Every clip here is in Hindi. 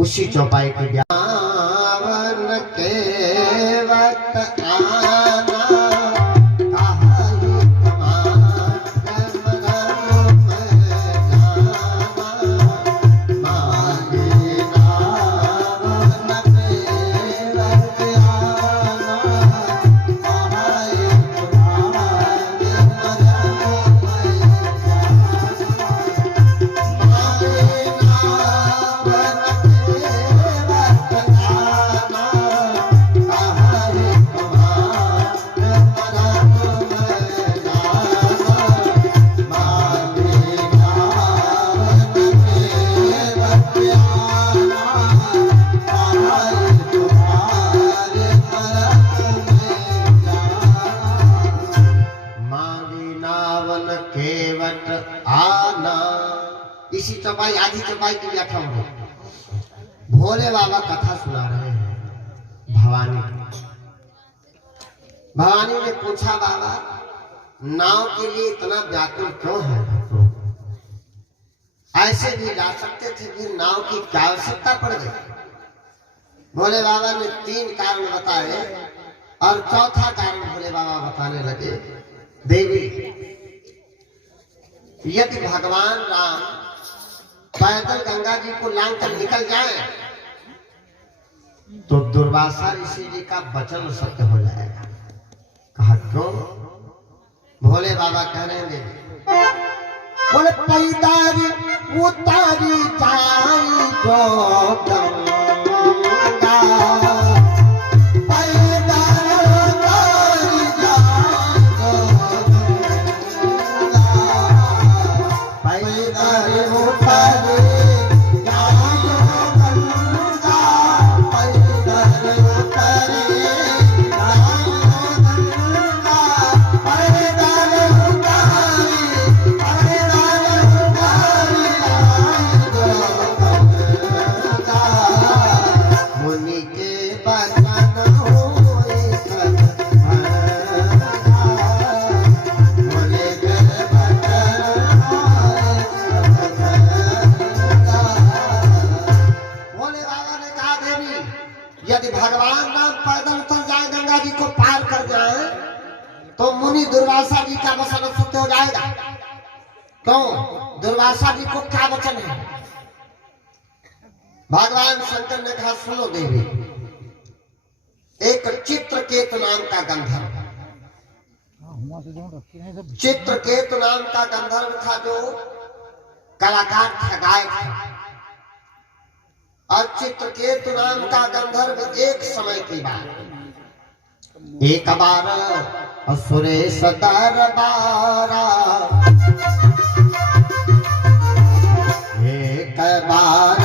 उसी चौपाई के ब्यावन के वक्त आना इसी चौपाई आधी चौपाई की व्याख्या हो। भोले बाबा कथा सुना रहे हैं भवानी। भवानी ने पूछा, बाबा नाव के लिए इतना व्याकुल क्यों है? ऐसे भी जा सकते थे, फिर नाव की क्या आवश्यकता पड़ गई? भोले बाबा ने 3 कारण बताए और चौथा कारण भोले बाबा बताने लगे, देवी यदि भगवान राम पैदल गंगा जी को लांग कर निकल जाए तो दुर्वासा ऋषि जी का वचन सत्य हो जाएगा। कहा क्यों? भोले बाबा कह रहे हैं, बोले पैदारी उतारी जाई जो गंगा, यदि भगवान राम पैदल उतर जाए गंगा जी को पार कर जाए तो मुनि दुर्वासा जी का वचन सत्य हो जाएगा। क्यों? दुर्वासा जी को क्या वचन है? भगवान शंकर ने कहा, सुनो देवी, एक चित्रकेतु नाम का गंधर्व, चित्रकेतु नाम का गंधर्व था जो कलाकार था, गायक था। और चित्रकेतु नाम का गंधर्व एक समय की बात, एक बार असुरेश दरबारा, एक बार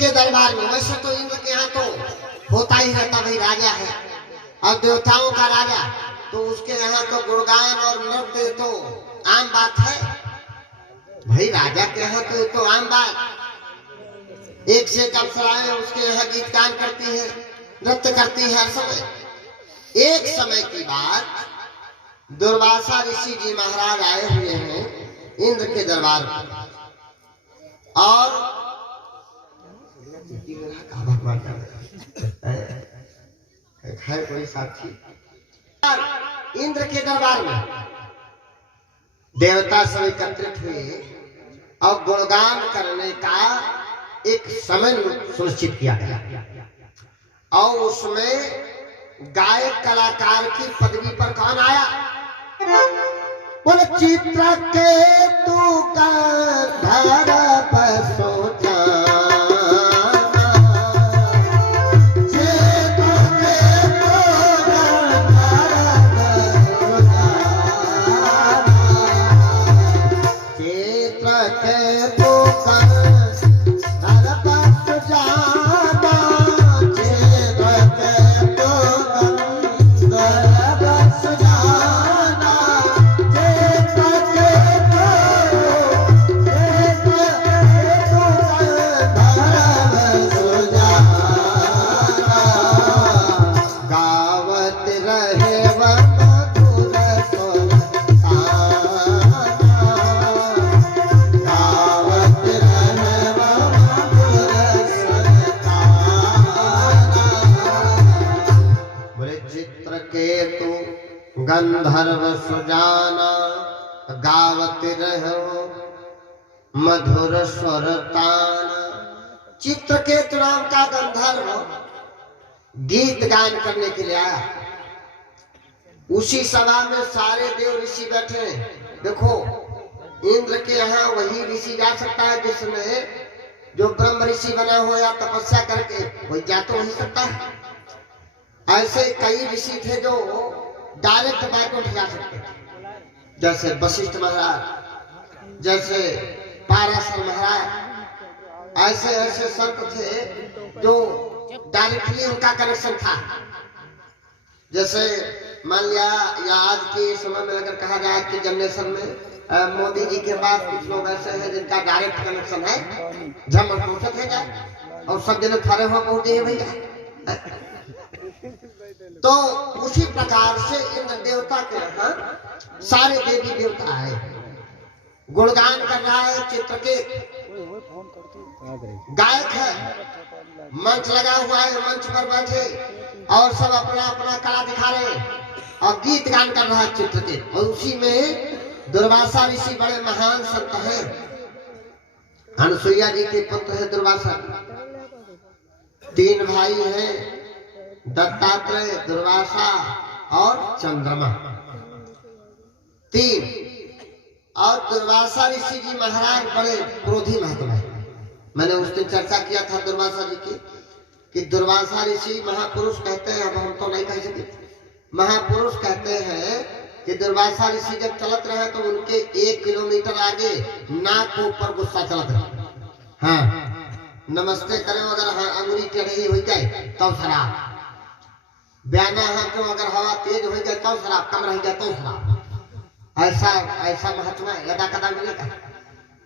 के दरबार में। वैसे तो इंद्र के यहाँ तो होता ही रहता, भाई राजा है और देवताओं का राजा, तो उसके यहाँ तो गुणगान और नृत्य तो आम बात है। भाई राजा के यहाँ तो ये तो आम बात, एक से एक अप्सराएं उसके यहाँ गीत गान करती है, नृत्य करती है हर समय। एक समय की बात, दुर्वासा ऋषि जी महाराज आए हुए हैं इंद्र के दरबार में, और है कोई साथी इंद्र के दरबार में देवता सब एकत्रित हुए और गुणगान करने का एक समय सुनिश्चित किया गया, और उसमें गायक कलाकार की पदवी पर कौन आया? बोले चित्र के तू गांधार बसो गंधर्व सुजाना गावत रहो मधुर स्वर ताना। चित्रकेतु नाम का गंधर्व गीत गान करने के लिए आया। उसी सभा में सारे देव ऋषि बैठे। देखो इंद्र के यहाँ वही ऋषि जा सकता है जिसने जो ब्रह्म ऋषि बना हो या तपस्या करके, वही जा तो नहीं सकता है। ऐसे कई ऋषि थे जो डायरेक्ट बैकुंठ जा सकते थे, जैसे वशिष्ठ महाराज, जैसे पाराशर महाराज। ऐसे ऐसे संत थे जो डायरेक्टली उनका कनेक्शन था। जैसे मान लिया या आज के समय में अगर कहा जाए कि जनरेशन में मोदी जी के पास कुछ लोग ऐसे हैं जिनका डायरेक्ट कनेक्शन है, झमक पहुंचत है जाए और सब जने खड़े हुआ पहुंचे हैं भैया। तो उसी प्रकार से इंद्र देवता के यहाँ सारे देवी देवता आए, गुणगान कर रहा है चित्रकेत, गायक है, मंच लगा हुआ है, मंच पर बैठे और सब अपना अपना कला दिखा रहे हैं और गीत गान कर रहा है चित्रकेत। और उसी में दुर्वासा ऋषि बड़े महान संत हैं, अनसुईया जी के पुत्र है दुर्वासा। 3 भाई हैं, दत्तात्रेय, दुर्वासा और चंद्रमा, 3। और दुर्वासा ऋषि जी महाराज बड़े क्रोधी महात्मा है। मैंने उस दिन चर्चा किया था दुर्वासा जी की कि दुर्वासा ऋषि महापुरुष कहते हैं, अब हम तो नहीं कह सकते, महापुरुष कहते हैं कि दुर्वासा ऋषि जब चलत रहे तो उनके 1 किलोमीटर आगे नाक के ऊपर गुस्सा चलत रहे। हाँ, नमस्ते करें अगर अंगुली टेढ़ी हो जाए तब शराब, बयाना है तो अगर हवा तेज हो जाए तो शराब, कम रह जाए तो शराब। ऐसा ऐसा महात्मा यदा कदा मिलेगा,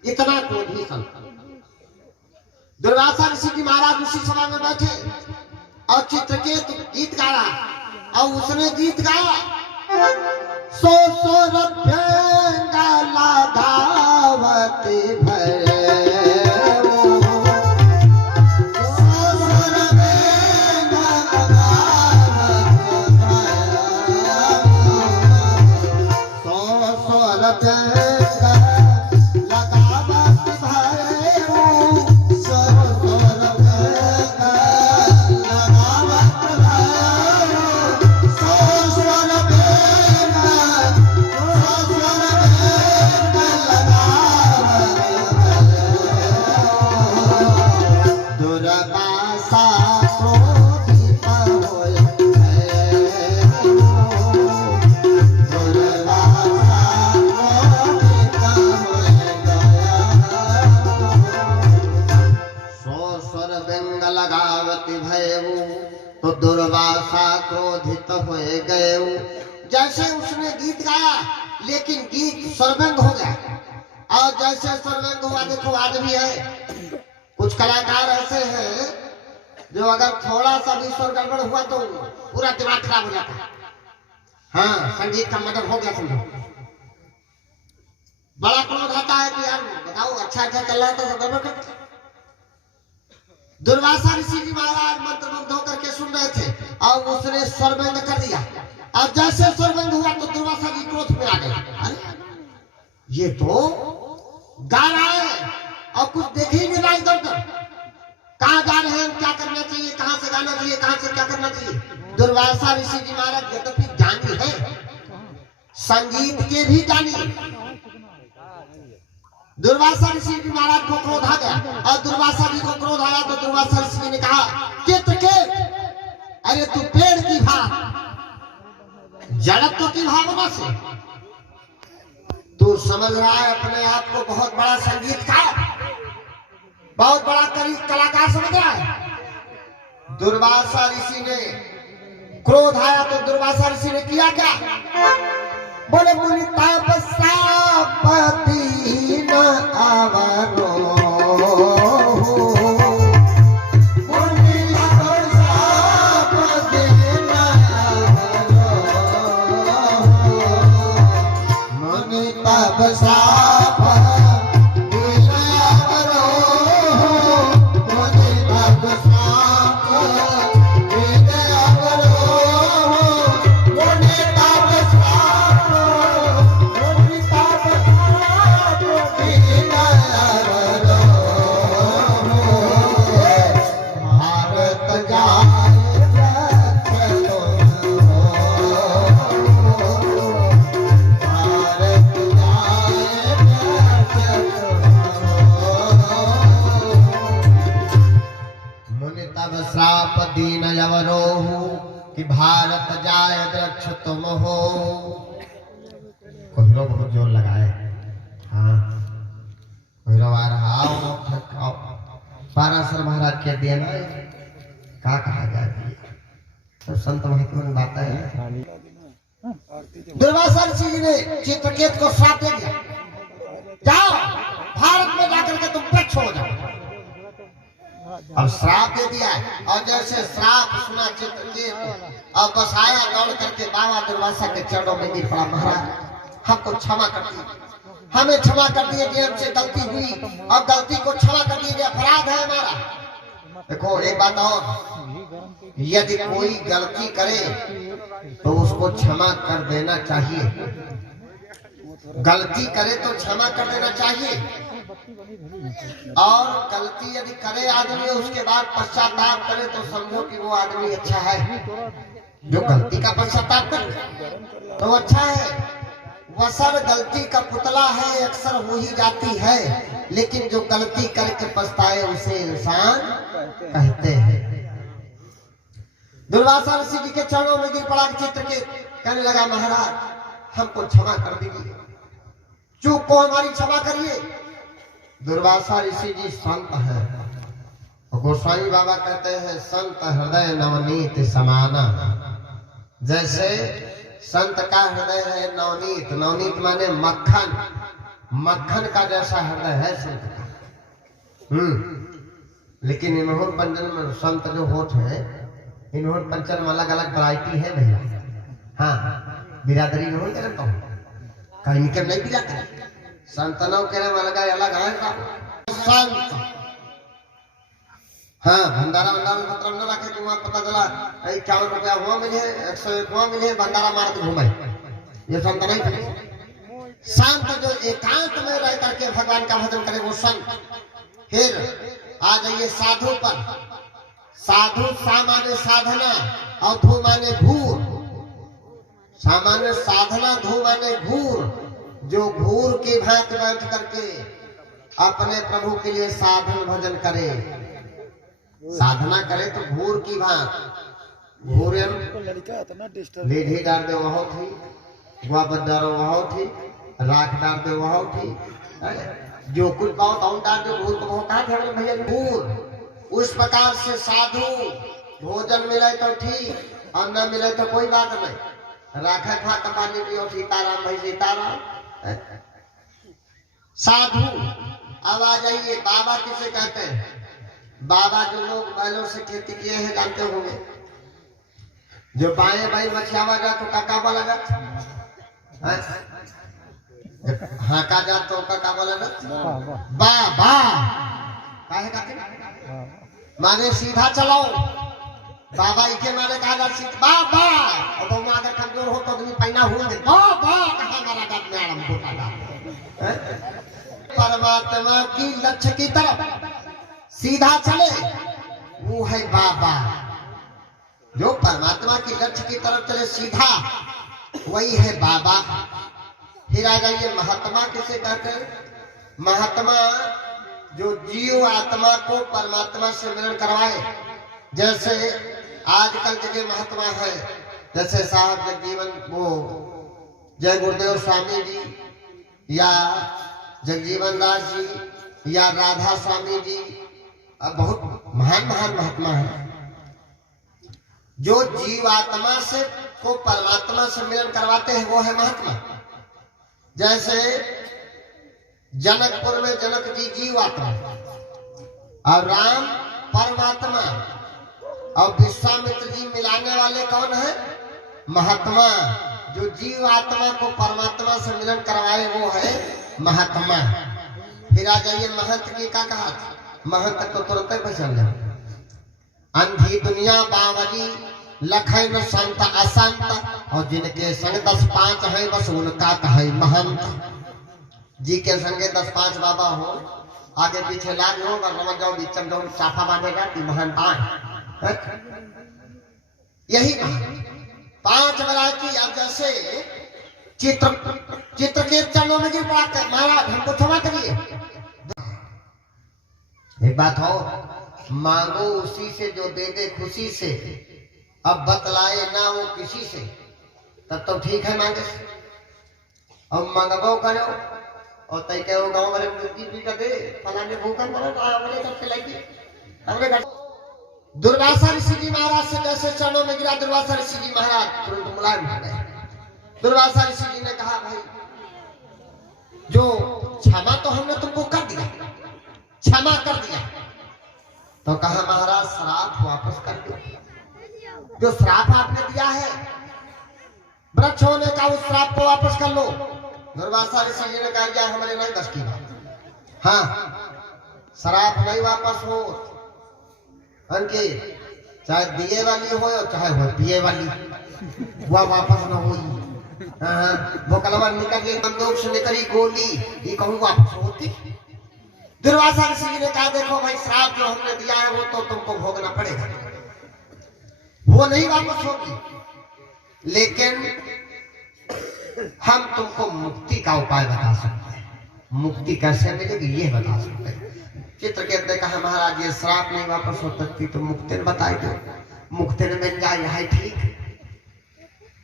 इतना क्रोधी संत। दुर्वासा ऋषि जी महाराज उसी सभा में बैठे और चित्रकेतु गीत गा रहा, और उसने गीत गाया, सो सो रभ्यंगा लाघावती भय तो दुर्वासा क्रोधित हुए गए। जैसे उसने गीत गाया लेकिन गीत स्वरबंद हो गया, और जैसे स्वरबंद हुआ, देखो आज भी है कुछ कलाकार ऐसे हैं जो अगर थोड़ा सा भी स्वर गड़बड़ हुआ तो पूरा दिमाग खराब हो जाता है। हाँ, संगीत का मदद हो गया समझो। बड़ा क्रोध आता है कि यार बताओ अच्छा अच्छा चल रहा था तो गड़बड़ कर। दुर्वासा ऋषि जी महाराज मंत्रमुग्ध होकर के सुन रहे थे और उसने स्वरबंद कर दिया, और जैसे स्वरबंद हुआ तो दुर्वासा जी क्रोध में आ गए। अरे ये तो गा रहा है और कुछ देख ही नहीं रहा इधर उधर, कहाँ जा रहे हैं, क्या करना चाहिए, कहाँ से गाना चाहिए, कहाँ से क्या करना चाहिए। दुर्वासा ऋषि जी महाराज यद्यपि ज्ञानी है, संगीत के भी ज्ञानी, दुर्वासा ऋषि जी महाराज को क्रोध आ गया, और दुर्वासा जी को क्रोध आया तो दुर्वासा ऋषि जी ने कहा चित्रकेत, अरे तू पेड़ की भाव जड़त्व की भावना से तू समझ रहा है अपने आप को बहुत बड़ा संगीतकार, बहुत बड़ा कलाकार समझ रहा है। दुर्वासा ऋषि ने क्रोध आया तो दुर्वासा ऋषि ने किया क्या, बोले मुनि तपस्यापति न आवरो, मुनि तपस्यापति न आवरो, मुनि तपस्यापति न आवरो, मुनि तपस्यापति न आवरो, मुनि श्राप दीन यवरोहु कि भारत जाय दक्ष तुम हो। कोहिरो बहुत जोर लगाए। हाँ कोहिरो आ रहा, आओ पाराशर महाराज के दिया ना, क्या कहा जाए तो संत महत्व की बात है। दुर्वासा ऋषि जी ने चित्रकेत को श्राप दे दिया, जाओ भारत में जाकर के तुम वृक्ष हो जाओ। अब श्राप दे दिया, और जैसे श्राप सुना चित्रकेत अब बस आया दौड़ करके बाबा दुर्वासा के चरणों में गिर पड़ा, महाराज हमको क्षमा कर दीजिए, हमें क्षमा कर दिए कि हमसे गलती हुई, और गलती को क्षमा कर दीजिए, अपराध है हमारा। देखो एक बात और, यदि कोई गलती करे तो उसको क्षमा कर देना चाहिए, गलती करे तो क्षमा कर देना चाहिए, और गलती यदि करे आदमी उसके बाद पश्चाताप करे तो समझो कि वो आदमी अच्छा है। जो गलती का पश्चाताप करे तो अच्छा है। वसर गलती का पुतला है, अक्सर हो ही जाती है, लेकिन जो गलती करके पछताए उसे इंसान कहते हैं। दुर्वासा ऋषि जी के चरणों में गिर पड़ा चित्रकेत, कहने लगा महाराज हमको क्षमा कर दीजिए, चूक को हमारी क्षमा करिए। दुर्वासा ऋषि जी संत है, गोस्वामी बाबा कहते हैं संत हृदय नवनीत समाना। जैसे संत का हृदय है नवनीत, नवनीत माने मक्खन, मक्खन का जैसा हृदय है संत का। लेकिन इन्हों पंचन में संत जो होते हैं, इन्हों पंचन में अलग अलग वैरायटी है भैया। हाँ बिरादरी नहीं करता हूँ, कहीं के नहीं बिरादरी, संतनों के नाम अलग अलग है संत। हाँ भंडारा भंडारा मतलब न रखे कि वहाँ पता चला 51 रुपया हुआ मिले, 101 हुआ मिले, भंडारा मार के घूमे, ये संत नहीं करे। संत जो एकांत में रह करके भगवान का भजन करे वो संत। फिर आ जाइए साधु पर। साधु सा माने साधना और धू माने घूर। सामान्य साधना धू माने घूर, जो घूर की भांति बैठ करके अपने प्रभु के लिए साधन भजन करे, साधना करे तो घूर की भांत। घूरे लीढ़ी डाल दे वह थी, गुआ बंदारो वह थी, राख डाल दे वह थी, जो कुछ पाओ ताऊ डाल दे घूर को बहुत भैया घूर। उस प्रकार से साधु भोजन मिले तो ठीक और न मिले तो कोई बात नहीं, राखा खा का पानी पियो, सीताराम भाई सीताराम। साधु अब आ जाइए, बाबा किसे कहते हैं? बाबा जो लोग बैलों से खेती किए हैं जानते होंगे, जो बाएं बाएं मछियावा जा तो काका बोला जा, हाका जा तो काका बोला जा, बाबा काहे कहते माने सीधा चलो, बाबा इके माने कहा जा सीधा बाबा। और वो अगर कमजोर हो तो आदमी पैना हुआ दे बाबा कहा मारा जात में आराम होता जा। परमात्मा की लक्ष्य की तरफ सीधा चले वो है बाबा। जो परमात्मा की लक्ष्य की तरफ चले सीधा वही है बाबा। फिर आ जाइए महात्मा किसे कहते हैं? महात्मा जो जीव आत्मा को परमात्मा से मिलन करवाए। जैसे आजकल जगह महात्मा है, जैसे साहब जगजीवन वो जय गुरुदेव स्वामी जी या जगजीवन दास जी या राधा स्वामी जी, अब बहुत महान महान महात्मा है जो जीवात्मा से को परमात्मा से मिलन करवाते हैं, वो है महात्मा। जैसे जनकपुर में जनक जी जीवात्मा और राम परमात्मा और विश्वामित्र जी मिलाने वाले कौन है? महात्मा। जो जीवात्मा को परमात्मा से मिलन करवाए वो है महात्मा। फिर आ जाइए महंत की क्या कहा? महंत को तुरंत पहचान जाओ। अंधी दुनिया बावली लखै न संत असंत, और जिनके संग 10-5 है बस उनका कहे महंत। जी के संगे 10-5 बाबा हो, आगे पीछे लाग हो, समझ जाओ बीच में चाफा बांधेगा कि महंत आए। यही 5 वैरायटी। अब जैसे चित्र के चरणों में गिर पड़ा, महाराज हमको क्षमा करिए। एक बात हो, मांगो उसी से जो दे दे खुशी से, अब बतलाए ना वो किसी से, तब तो ठीक है मांगे से। अब मंगबो करो और तय के वो गांव वाले मुर्गी भी कर दे, फलाने भूखन बोलो तो हमने सब खिलाई हमने कर। दुर्वासा ऋषि जी महाराज से जैसे चरणों में गिरा, दुर्वासा ऋषि जी महाराज तुरंत मुलायम हो गए। दुर्वासा ऋषि जी ने कहा भाई जो क्षमा तो हमने तुमको कर दिया, क्षमा कर दिया। तो कहा महाराज श्राप वापस कर दो, जो श्राप आपने दिया है वृक्ष होने का, उस श्राप को वापस कर लो। दुर्वासा ऋषि जी ने कहा दिया हमारे नहीं बस की बात। हाँ, श्राप नहीं वापस हो, उनकी चाहे दिए वाली हो चाहे हो पिए वाली, वह वापस न हुई। वो कलमा निकल गई, बंदूक से निकली गोली, ये कहूँ वापस होती? दुर्वासा ऋषि जी ने कहा देखो भाई श्राप जो हमने दिया है वो तो तुमको भोगना पड़ेगा, वो नहीं वापस होगी, लेकिन हम तुमको मुक्ति का उपाय बता सकते हैं। मुक्ति कैसे मिलेगी ये बता सकते हैं। चित्रकेत ने कहा महाराज ये श्राप नहीं वापस हो सकती तो मुक्ति बताई दो, मुक्ति मिल जाए है ठीक।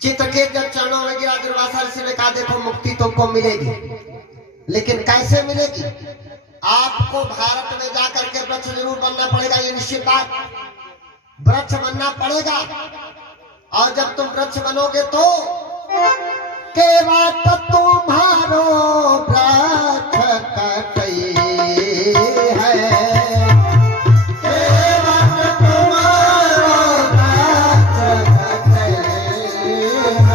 चित्रकेत जब चरणों में गिरा, दुर्वासा ऋषि ने कहा देखो मुक्ति तुमको मिलेगी, लेकिन कैसे मिलेगी? आपको भारत में जाकर के वृक्ष जरूर बनना पड़ेगा, ये निश्चित बात, वृक्ष बनना पड़ेगा। और जब तुम वृक्ष बनोगे तो केवट तुम्हारो वृक्ष कटई है, केवट तुम्हारो वृक्ष कटई है,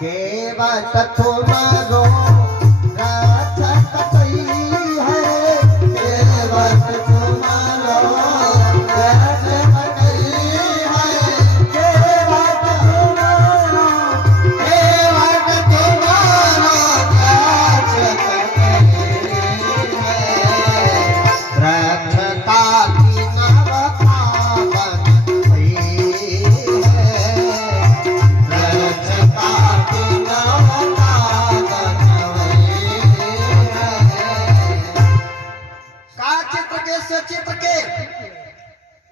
केवट तुम्हारो वृक्ष कटई है, केवट तुम्हारो वृक्ष कटई है, केवट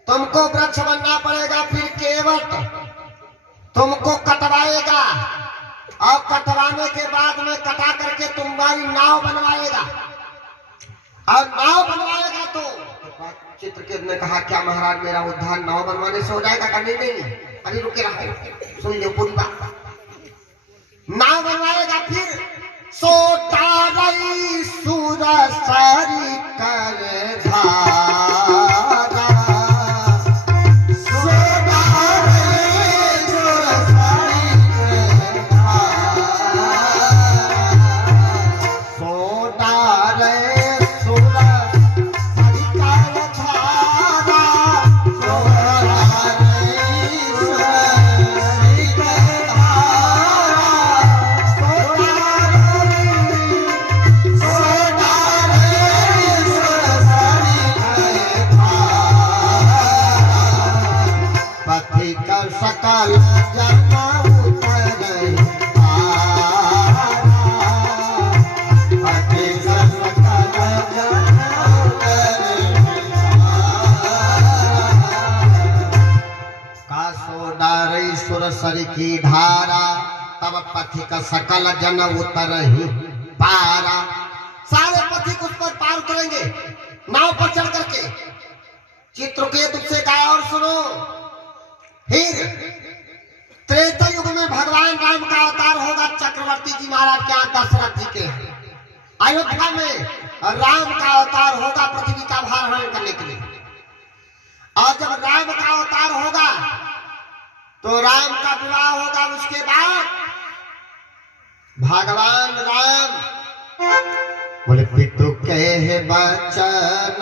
तुमको वृक्ष बनना पड़ेगा, फिर केवट तुमको कटवाएगा और कटवाने के बाद में कटा करके तुम्हारी नाव बनवाएगा, और नाव बनवाएगा तो चित्रकेतु ने कहा क्या महाराज मेरा उद्धार नाव बनवाने से हो जाएगा? का नहीं, अभी रुके रहो, सुन लो पूरी बात। नाव बनवाएगा फिर सोता रही सूरज सारी कर धारा, सोता रही सूरज सारी कर धारा, सोता रही सूरज सारी कर धारा, सोता रही सूरज सारी कर धारा, सकल जना उतर सुरसरी की धारा, तब पथिक सकल जन उतर ही पारा। सारे पथिक उस पर पार उतरेंगे नाव पर चढ़ करके। चित्रकेतु से कहा और सुनो, फिर त्रेता युग में भगवान राम का अवतार होगा चक्रवर्ती जी महाराज के यहाँ दशरथ जी के। अयोध्या में राम का अवतार होगा पृथ्वी का भार हरण करने के लिए। और जब राम का अवतार होगा तो राम का विवाह होगा। उसके बाद भगवान राम बोले पितु के वचन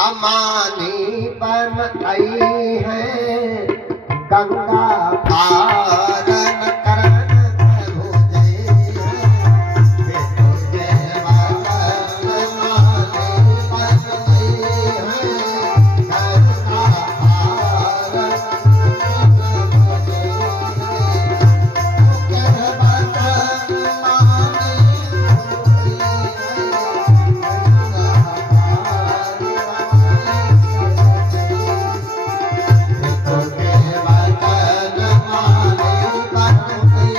अमानी बन आई है, गंगा पारन करन प्रभु जय है। पितु के वचन अमानी बन आई है, गंगा पारन प्रभु जय है। पितु के वचन अमानी बन आई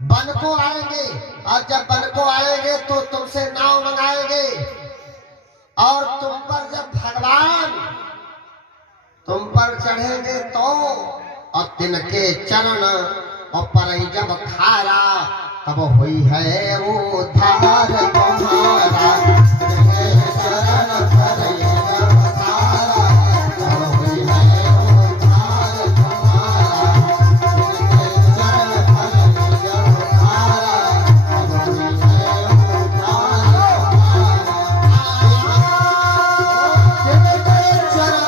बन को आएंगे। और जब बन को आएंगे तो तुमसे नाव मंगाएंगे और तुम पर जब भगवान तुम पर चढ़ेंगे तो और तिनके चरण और पर ही जब खारा तब हुई है वो धार तुम्हारा। तिनके चरण पर ही जब खारा तब हुई है वो धार तुम्हारा। तिनके चरण पर ही जब खारा तब हुई है वो धार तुम्हारा। तिनके चरण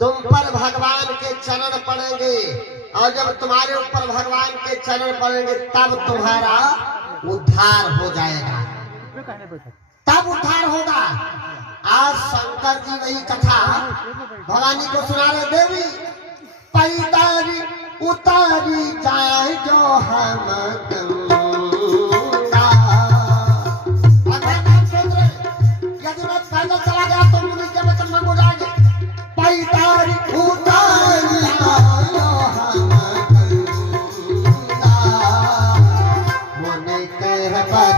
तुम पर भगवान के चरण पड़ेंगे और जब तुम्हारे ऊपर भगवान के चरण पड़ेंगे तब तुम्हारा उद्धार हो जाएगा, तब उद्धार होगा। आज शंकर जी वही कथा भवानी को सुना रहे। देवी पैदारी उतारी जाए जो हम गंगा। भगवान नाम सोच रहे यदि मैं पैदल चला गया तो मुझे क्या वचन मंगो जाएंगे। पैदारी उतारी जाए हम गंगा, मोने कह बचा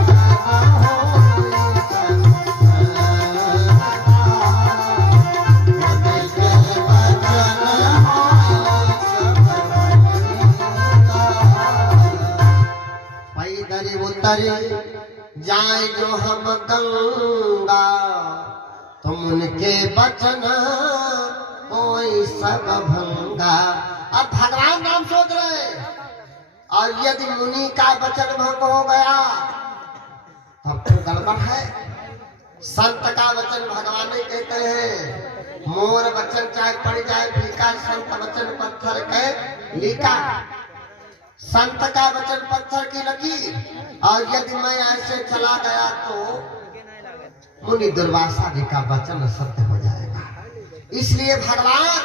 जाए जो हम गंगा, तुम उनके बचन कोई सब भंगा। अब भगवान नाम सोच रहे और यदि मुनि का वचन भंग हो गया तब तो गड़बड़ है। संत का वचन भगवान नहीं कहते हैं, मोर वचन चाहे पड़ जाए फीका, संत वचन पत्थर के लीका। संत का वचन पत्थर की लकीर, और यदि मैं ऐसे चला गया तो मुनि दुर्वासा जी का वचन सत्य हो जाएगा। इसलिए भगवान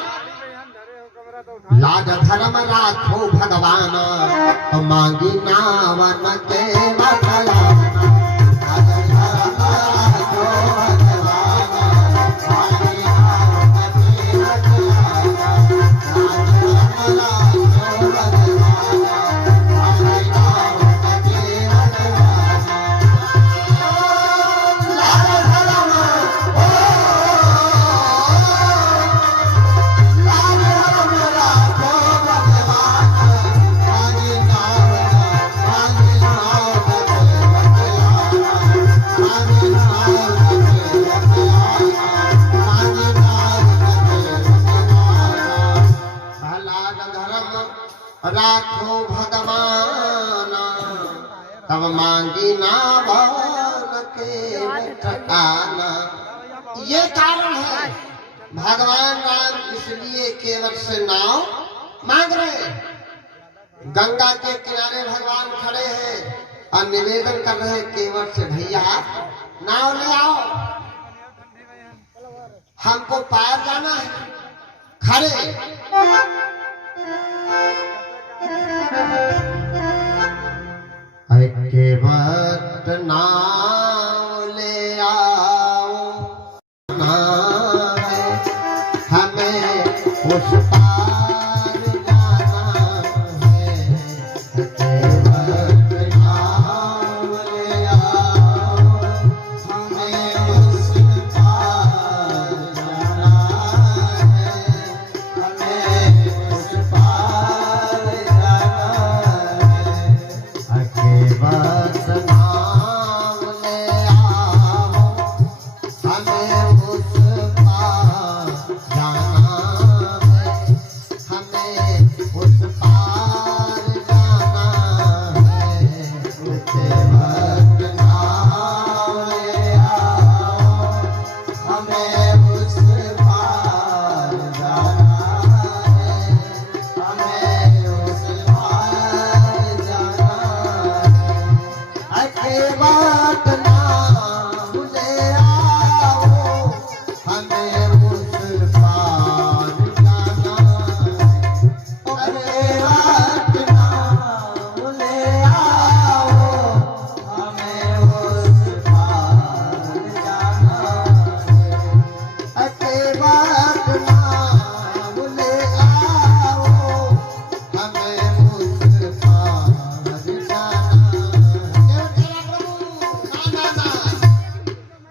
लाज धर्म राखो भगवान, तो मांगी नावन के बतलाना। लाज धर्म राखो भगवान, मांगी नावन के बतलाना। लाज धर्म राखो भगवान, मांगी नावन के बतलाना। लाज धर्म राखो भगवान, तब मांगी नावन के ठिकाना। ये कारण है भगवान राम इसलिए केवट से नाव मांग रहे हैं। गंगा के किनारे भगवान खड़े हैं और निवेदन कर रहे केवट से, भैया नाव ले आओ, हमको पार जाना है। खड़े केवट नाव ले आओ, हमें उस पार जाना है। केवट नाव ले आओ, हमें उस पार जाना है। हमें उस पार जाना है। केवट नाव ले आओ, हमें उस पार जाना है। हमें उस पार जाना है। केवट नाव ले आओ, हमें उस पार जाना है। हमें उस पार जाना है। केवट नाव ले आओ, हमें उस पार जाना है। केवट नाव ले आओ, हमें उस पार जाना है। केवट नाव ले आओ, हमें उस पार जाना है।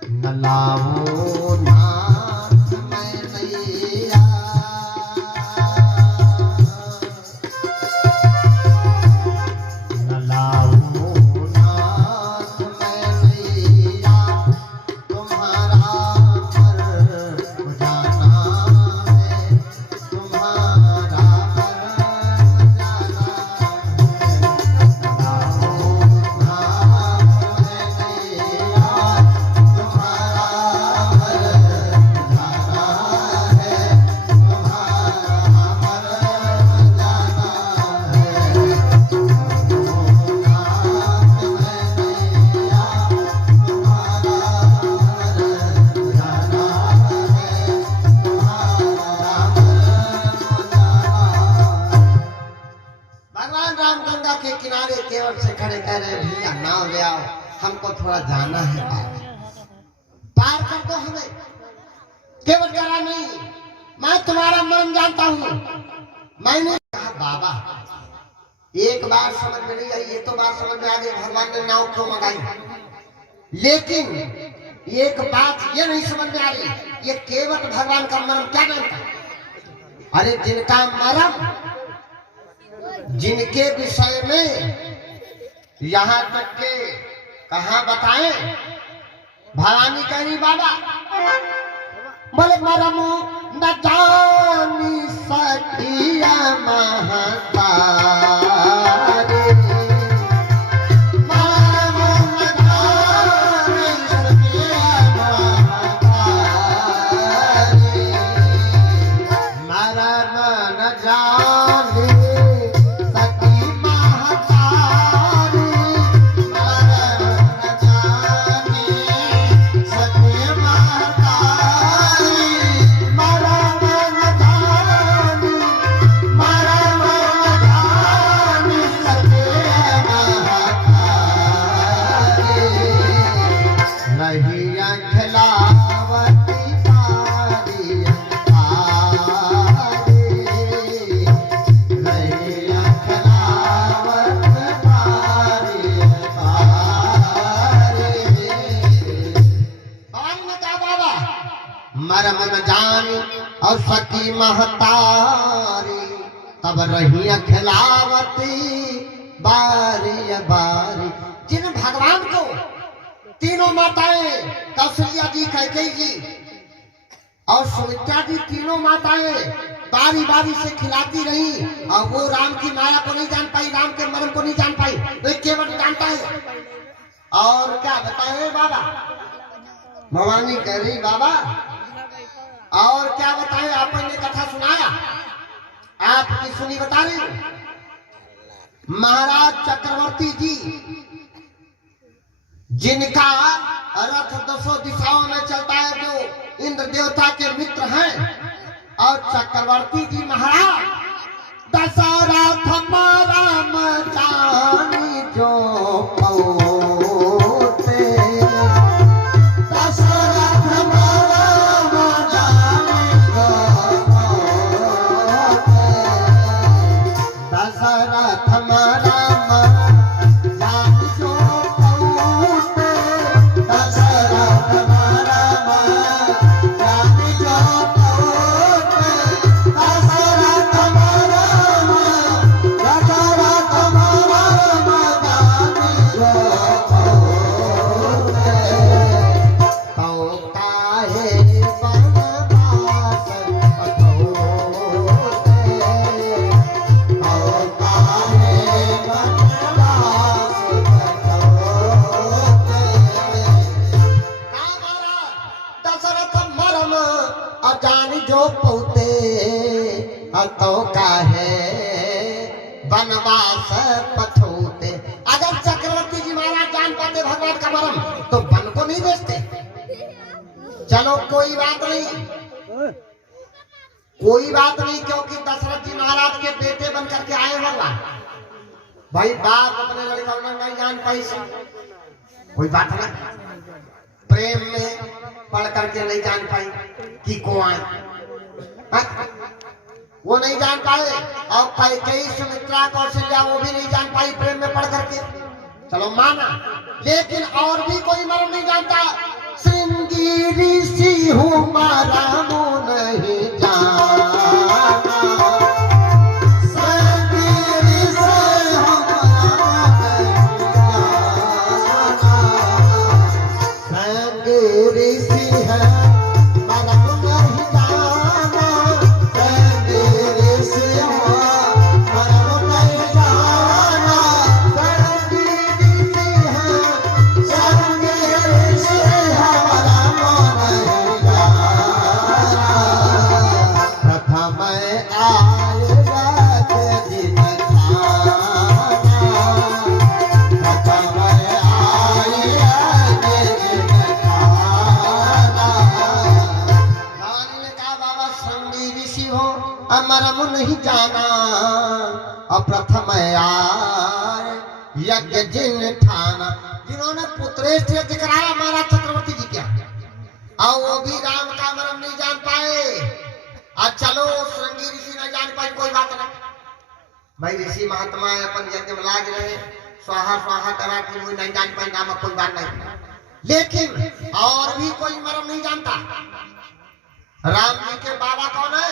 न लाओ नाथ मैं नैया, न लाओ नाथ मैं नैया, तुम्हारा पर जाना है। तुम्हारा पर जाना है। न लाओ नाथ मैं नैया, तुम्हारा पर जाना है। तुम्हारा पर जाना है। नाथ मैं नैया, तुम्हारा पर जाना है। तुम्हारा पर जाना है। भगवान राम गंगा के किनारे केवट से खड़े कह रहे, भैया नाव ले आओ, हमको थोड़ा जाना है पार कर दो हमें। केवट कह रहा, नहीं, मैं तुम्हारा मन जानता हूँ। मैंने कहा बाबा एक बार समझ में नहीं आई, ये तो बात समझ में आ गई भगवान ने नाव क्यों मंगाई, लेकिन एक बात ये नहीं समझ में आ रही, ये केवट भगवान का मर्म क्या जानता है? अरे जिनका मर्म, जिनके विषय में यहाँ तक के कहा बताएं, भवानी कही बाबा बोले मरम न जानी सखिया महतारी, मरम न जानी सखिया महतारी, मरम न जानी सखी महतारी। और सकी महतारी तब रही खिलावती बारी बारी। जिन भगवान को तीनों माताएं कौशल्या जी, कैकेयी जी और सुमित्रा जी, तीनों माताएं बारी बारी से खिलाती रही और वो राम की माया को नहीं जान पाई, राम के मर्म को नहीं जान पाई, तो केवल जानता है। और क्या बताए बाबा, भवानी कह रही बाबा और क्या बताए, आपने कथा सुनाया, आपकी सुनी बता रही हूं। महाराज चक्रवर्ती जी जिनका रथ 10 दिशाओं में चलता है, जो इंद्र देवता के मित्र हैं, और चक्रवर्ती जी महाराज दशरथ राम जानी जो पौते, दशरथ राम जानी जो पौते, दशरथ राम जानी जो पौते, दशरथ राम जानी जो पौते, दशरथ राम, दशरथ राम जानी जो पौते, तो काहे बनवास पठोते, तो काहे बनवास पठोते। दशरथ मरम अजानी जो पौते, तो काहे वनवास पठोते। अगर चक्रवर्ती जी महाराज जान पाते भगवान का मरम तो वन को नहीं बेचते। चलो कोई बात नहीं, कोई बात नहीं, क्योंकि दशरथ जी महाराज के बेटे बन करके आए भगवान। भाई बाप अपने लड़का को नहीं जान पाई, कोई बात नहीं, प्रेम में पढ़ करके नहीं जान पाई कि कौन है, वो नहीं जान पाए। और कैकेयी, सुमित्रा, कौशल्या वो भी नहीं जान पाई प्रेम में पढ़ करके, चलो माना। लेकिन और भी कोई मर्म नहीं जानता। श्रृंगी ऋषि हूँ मारा मुँह नहीं जाना, श्रृंगी ऋषि हूँ मारा नहीं जाना, श्रृंगी ऋषि है मारा मुँह नहीं जाना, श्रृंगी ऋषि हूँ मारा मुँह नहीं जाना, श्रृंगी ऋषि है, श्रृंगी ऋषि है मारा मुँह नहीं जाना। प्रथम आएगा के दिन खाना, प्रथम आएगा के दिन खाना। भवानी ने कहा बाबा श्रृंगी ऋषि हो मरम नहीं जाना, और प्रथम आए यज्ञ जिन ठाना, जिन्होंने पुत्रेष्ठ यज्ञ कराया महाराज चक्रवर्ती जी क्या, और वो भी राम का मरम नहीं जान पाए। आज चलो श्रृंगी ऋषि नहीं जान पाए, कोई बात नहीं भाई, ऋषि महात्मा अपन यज्ञ में लाग रहे, स्वाहा स्वाहा करा कि वो नहीं जान पाए नामक कोई बात नहीं। लेकिन और भी कोई मरम नहीं जानता। राम जी के बाबा कौन है?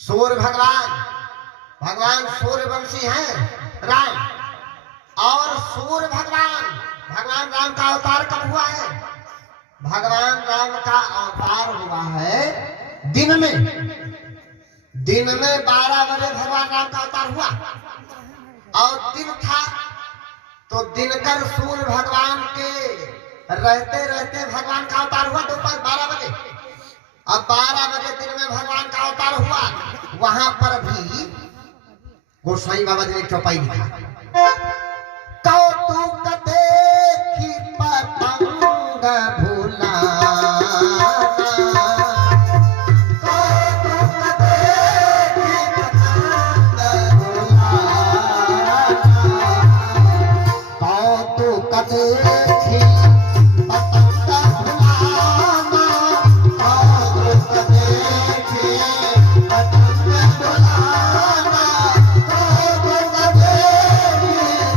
सूर्य भगवान, भगवान सूर्यवंशी हैं राम। और सूर्य भगवान, भगवान राम का अवतार कब हुआ है? भगवान राम का अवतार हुआ है दिन में, दिन में 12 बजे भगवान राम का अवतार हुआ। और दिन था तो दिनकर सूर्य भगवान के रहते रहते भगवान का अवतार हुआ दोपहर 12 बजे। अब 12 बजे दिन में भगवान का अवतार हुआ, वहां पर भी गोसाई बाबा जी ने चौपाई लिखा, कौतुक देखी पतंग भुलाना, कौतुक देखी पतंग भुलाना, कौतुक देखी पतंग भुलाना, कौतुक देखी पतंग भुलाना, कौतुक देखी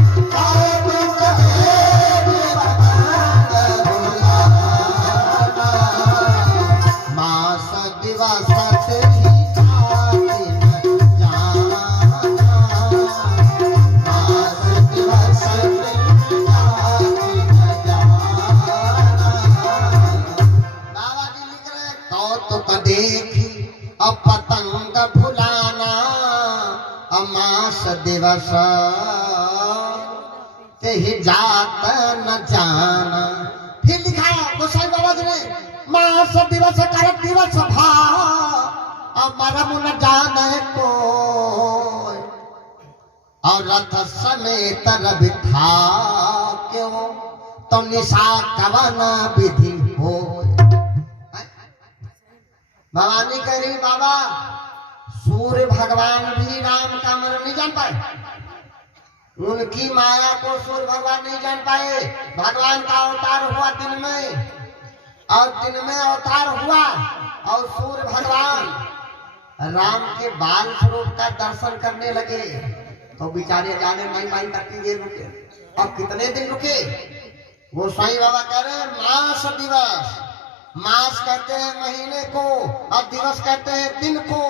ते ही जात न जाना। फिर लिखा गोसाई बाबा जी ने, मास दिवस कर दिवस भा मरम न जाने को, और रथ समेत रवि था क्यों तो निशा कवना विधि हो। भवानी कह रही बाबा सूर्य भगवान भी राम का मन नहीं जान पाए, उनकी माया को सूर्य भगवान नहीं जान पाए। भगवान का अवतार हुआ दिन में, और दिन में अवतार हुआ और सूर्य भगवान राम के बाल स्वरूप का दर्शन करने लगे। तो बेचारे जाने नहीं माई करती देर रुके, अब कितने दिन रुके। वो साईं बाबा कह रहे हैं मास दिवस, मास कहते हैं महीने को, अब दिवस कहते हैं दिन को।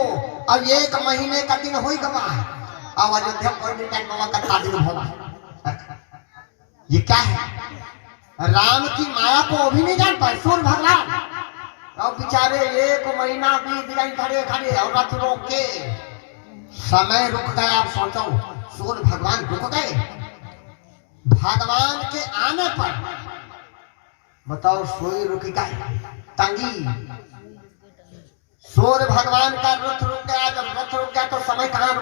अब एक महीने का दिन हो ही गवा, अब अयोध्या बाबा का दिन होगा। ये क्या है? राम की माया को अभी नहीं जान पाए सूर्य भगवान। अब बेचारे एक महीना बीत गई खड़े खड़े, और रथ रोक के समय रुक गया। आप सोचो सूर्य भगवान रुक गए। भगवान के आने पर बताओ सूर्य रुकी का तंगी। सूर्य भगवान का रथ रुक गया। जब रथ रुक गया तो समय कहाँ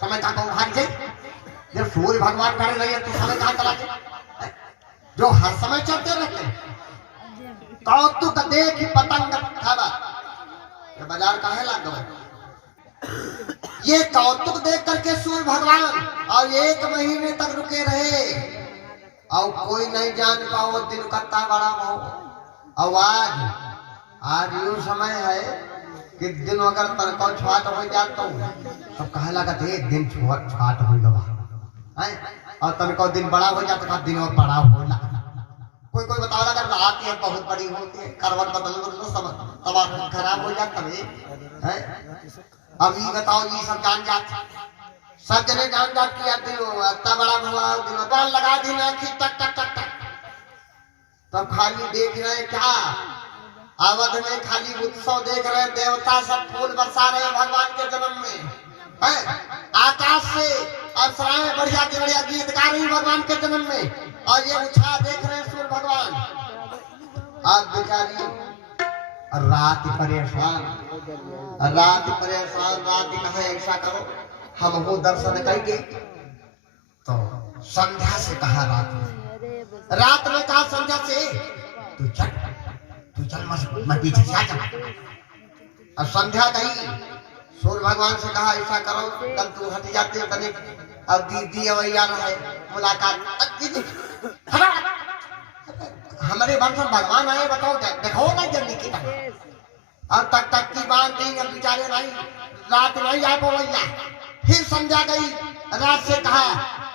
समय कहाँ भाग जाए। जब सूर्य भगवान खड़े रहे तो समय कहाँ चला जाए, जो हर समय चलते रहते। कौतुक देख पतंग खावा, बाजार कहाँ लाग गए। ये कौतुक देख करके सूर्य भगवान और एक महीने तक रुके रहे, और कोई नहीं जान पाओ दिन कत्ता बड़ा हो। और आज यूं समय है कि दिन अगर तनको छाट हो जाता तो कहे लगा एक दिन छाट हो गवा, और तनको दिन बड़ा हो जाता दिन और बड़ा होला। कोई कोई बताओ अगर रात ये बहुत बड़ी होती है, करवट बदल तब खराब हो जाता है। अब ये बताओ ये सब जान जात, सब जने जान जात किया दिन इतना बड़ा हुआ, दिन बाल लगा दी ना कि टक टक टक टक। तब खाली देख रहे क्या अवध में, खाली उत्सव देख रहे, देवता सब फूल बरसा रहे भगवान के जन्म में है। आकाश से अप्सराएं बढ़िया की बढ़िया गीत गा रही भगवान के जन्म में, और ये उत्साह देख रहे हैं सूर्य भगवान। अब बेचारी रात परेशान, रात कहे ऐसा करो हम वो दर्शन करके। तो संध्या से कहा रात में कहा संध्या से तू चल मैं पीछे से आ जा। अब संध्या गई, सूर्य भगवान से कहा ऐसा करो तब तू हट जाते हो तनिक। अब दीदी अवैया है मुलाकात, हमारे वंश भगवान आए बताओ देखो ना जल्दी की तरह। अब तक की बात नहीं, अब बेचारे नहीं रात नहीं आ पवैया। फिर संध्या गई, रात से कहा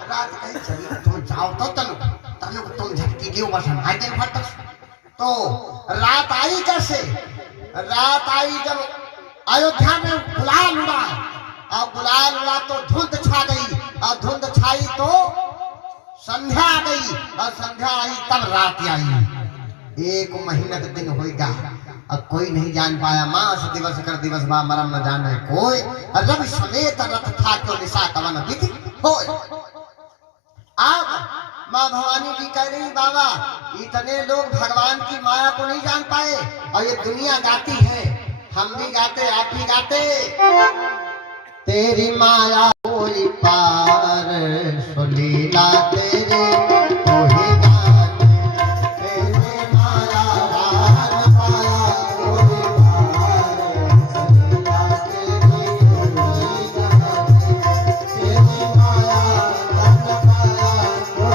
रात कही चलिए तुम जाओ तो तनु तुम झटकी के ऊपर संभाल फट। तो रात आई कैसे? रात आई जब अयोध्या में गुलाल उड़ा, और गुलाल उड़ा तो धुंध छा गई, और धुंध छाई तो संध्या आ गई, और संध्या आई तब रात आई। एक महीना का दिन होगा, अब कोई नहीं जान पाया। मास दिवस कर दिवस बा मरम न जाने कोई, रवि समेत रथ था क्यों निशा कवन विधि हो। अब माँ भवानी जी कह रही बाबा इतने लोग भगवान की माया को नहीं जान पाए, और ये दुनिया गाती है, हम भी गाते आप भी गाते। तेरी माया कोई पार सुलीला तेरे तो ही जाने, तेरी माया रान पाया कोई पार सुलीला तेरे तो ही जाने, तेरी माया रान पाया कोई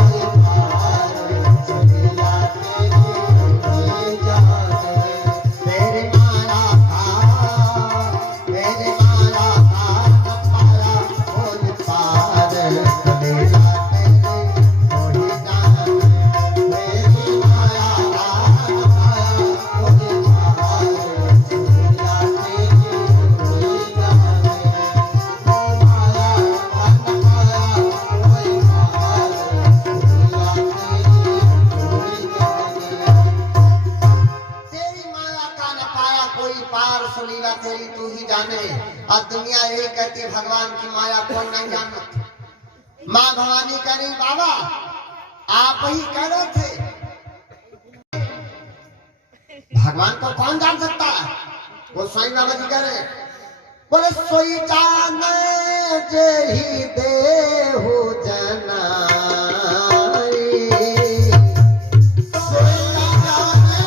पार सुलीला तेरे तो ही जाने, तेरी माया तेरी तू ही जाने। और दुनिया यही कहती भगवान की माया कौन नहीं जानता। माँ भवानी कह रही बाबा आप ही कह रहे थे भगवान को कौन जान सकता है? वो स्वयं बाबा जी कह रहे हैं, बोले सोई जाने जेहि देहु जनाई, सोई जाने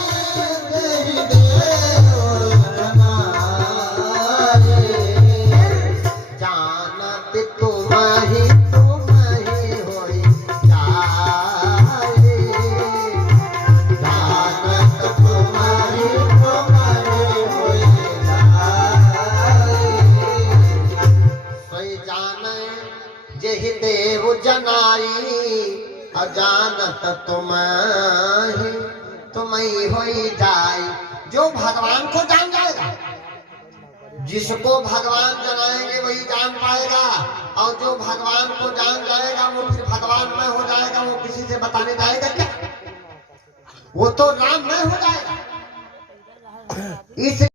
जेहि देहु जनाई, जानत तुम्हि होई जाई, जानत तुम्हि होई जाई, सोई जाने जेहि देहु जनाई, अजानत तुम्हि होई जाई। जो भगवान को जान जाएगा, जिसको भगवान जनाएंगे वही जान पाएगा, और जो भगवान को जान जाएगा वो फिर भगवान में हो जाएगा। वो किसी से बताने जाएगा क्या? वो तो राम में हो जाएगा। इसलिए